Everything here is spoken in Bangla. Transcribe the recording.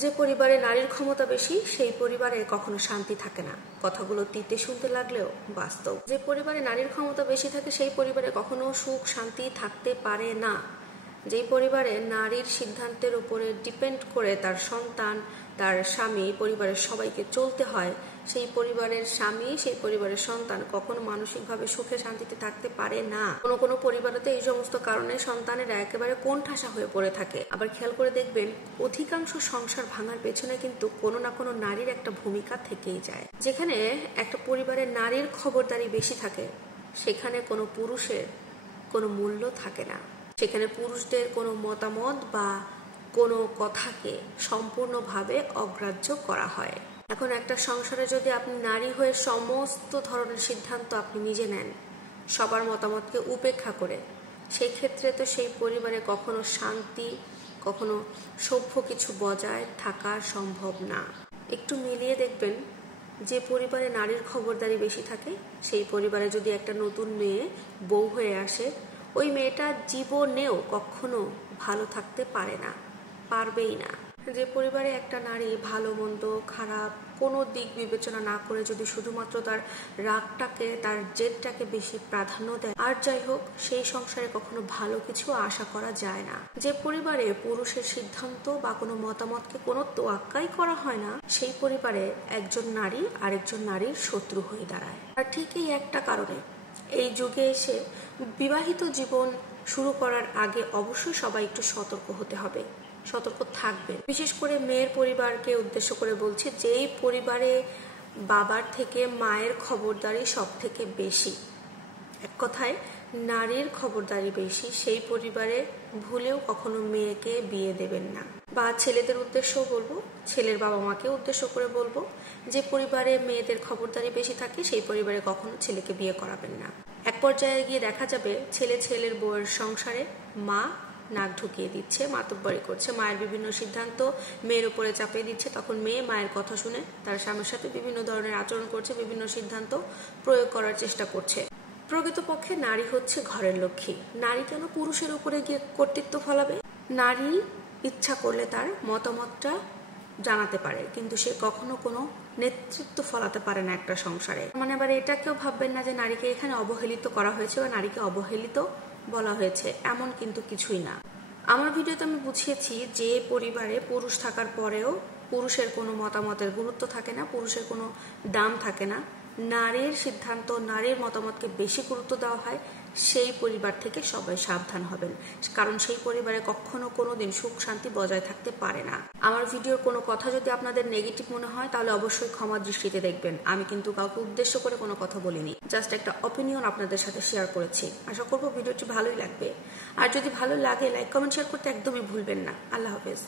যে পরিবারে নারীর ক্ষমতা বেশি সেই পরিবারে কখনো শান্তি থাকে না। কথাগুলো তিতে শুনতে লাগলেও বাস্তব। যে পরিবারে নারীর ক্ষমতা বেশি থাকে সেই পরিবারে কখনো সুখ শান্তি থাকতে পারে না। যেই পরিবারে নারীর সিদ্ধান্তের উপরে ডিপেন্ড করে তার সন্তান, তার স্বামী, পরিবারের সবাইকে চলতে হয়, সেই পরিবারের স্বামী, সেই পরিবারের সন্তান কখনো মানসিকভাবে সুখে শান্তিতে থাকতে পারে না। কোনো কোনো পরিবারেতে এই সমস্ত কারণে সন্তানেরা একেবারে কোণঠাসা হয়ে পড়ে থাকে। আবার খেয়াল করে দেখবেন, অধিকাংশ সংসার ভাঙার পেছনে কিন্তু কোনো না কোনো নারীর একটা ভূমিকা থেকেই যায়। যেখানে একটা পরিবারে নারীর খবরদারি বেশি থাকে, সেখানে কোনো পুরুষের কোনো মূল্য থাকে না। সেখানে পুরুষদের কোনো মতামত বা কোনো কথাকে সম্পূর্ণভাবে অগ্রাহ্য করা হয়। এখন একটা সংসারে যদি আপনি নারী হয়ে সমস্ত ধরনের সিদ্ধান্ত আপনি নিজে নেন, সবার মতামতকে উপেক্ষা করে, সেই ক্ষেত্রে তো সেই পরিবারে কখনো শান্তি, কখনো সভ্য কিছু বজায় থাকা সম্ভব না। একটু মিলিয়ে দেখবেন, যে পরিবারে নারীর খবরদারি বেশি থাকে সেই পরিবারে যদি একটা নতুন মেয়ে বউ হয়ে আসে, ওই মেয়েটা জীবনেও কখনো ভালো থাকতে পারে না, পারবেই না। যে পরিবারে একটা নারী ভালো মন্দ খারাপ কোনো দিক বিবেচনা না করে যদি শুধুমাত্র তার রাগটাকে, তার জেদটাকে বেশি প্রাধান্য দেয়, আর যাই হোক, সেই সংসারে কখনো ভালো কিছু আশা করা যায় না। যে পরিবারে পুরুষের সিদ্ধান্ত বা কোনো মতামতকে কোনো তোয়াক্কাই করা হয় না, সেই পরিবারে একজন নারী আরেকজন নারীর শত্রু হয়ে দাঁড়ায়। আর ঠিক এই একটা কারণে এই যুগে এসে বিবাহিত জীবন শুরু করার আগে অবশ্যই সবাই একটু সতর্ক হতে হবে, সতর্ক থাকবে। বিশেষ করে মেয়ের পরিবারকে উদ্দেশ্য করে বলছি, যেই পরিবারে বাবার থেকে মায়ের খবরদারি সব থেকে বেশি, এক কথায় নারীর খবরদারি বেশি, সেই পরিবারে ভুলেও কখনো মেয়েকে বিয়ে দেবেন না। বা ছেলেদের উদ্দেশ্যও বলবো, ছেলের বাবা মাকে উদ্দেশ্য করে বলবো, যে পরিবারে মেয়েদের খবরদারি বেশি থাকে সেই পরিবারে কখনো ছেলেকে বিয়ে করাবেন না। এক পর্যায়ে গিয়ে দেখা যাবে ছেলের বউয়ের সংসারে মা নাক ঢুকিয়ে দিচ্ছে, মাতব্বরি করছে, মায়ের বিভিন্ন সিদ্ধান্ত মেয়ের উপরে চাপিয়ে দিচ্ছে। তখন মেয়ে মায়ের কথা শুনে তার স্বামীর সাথে বিভিন্ন ধরনের আচরণ করছে, বিভিন্ন সিদ্ধান্ত প্রয়োগ করার চেষ্টা করছে। প্রকৃতপক্ষে নারী হচ্ছে ঘরের লক্ষ্মী। নারী কেন পুরুষের উপরে গিয়ে কর্তৃত্ব ফলাবে? নারী ইচ্ছা করলে তার মতামতটা জানাতে পারে, কিন্তু সে কখনো কোনো নেতৃত্ব ফলাতে পারে না একটা সংসারে। মানে আবার এটা কেউ ভাববেন না যে নারীকে এখানে অবহেলিত করা হয়েছে বা নারীকে অবহেলিত বলা হয়েছে, এমন কিন্তু কিছুই না। আমার ভিডিওতে আমি বুঝিয়েছি যে পরিবারে পুরুষ থাকার পরেও পুরুষের কোনো মতামতের গুরুত্ব থাকে না, পুরুষের কোনো দাম থাকে না, নারীর সিদ্ধান্ত, নারীর মতামতকে বেশি গুরুত্ব দেওয়া হয়, সেই পরিবার থেকে সবাই সাবধান হবেন, কারণ সেই পরিবারে কখনো কোনোদিন সুখ শান্তি বজায় থাকতে পারে না। আমার ভিডিওর কোনো কথা যদি আপনাদের নেগেটিভ মনে হয় তাহলে অবশ্যই ক্ষমা দৃষ্টিতে দেখবেন। আমি কিন্তু কাউকে উদ্দেশ্য করে কোনো কথা বলিনি, জাস্ট একটা অপিনিয়ন আপনাদের সাথে শেয়ার করেছি। আশা করবো ভিডিওটি ভালোই লাগবে। আর যদি ভালো লাগে লাইক কমেন্ট শেয়ার করতে একদমই ভুলবেন না। আল্লাহ হাফেজ।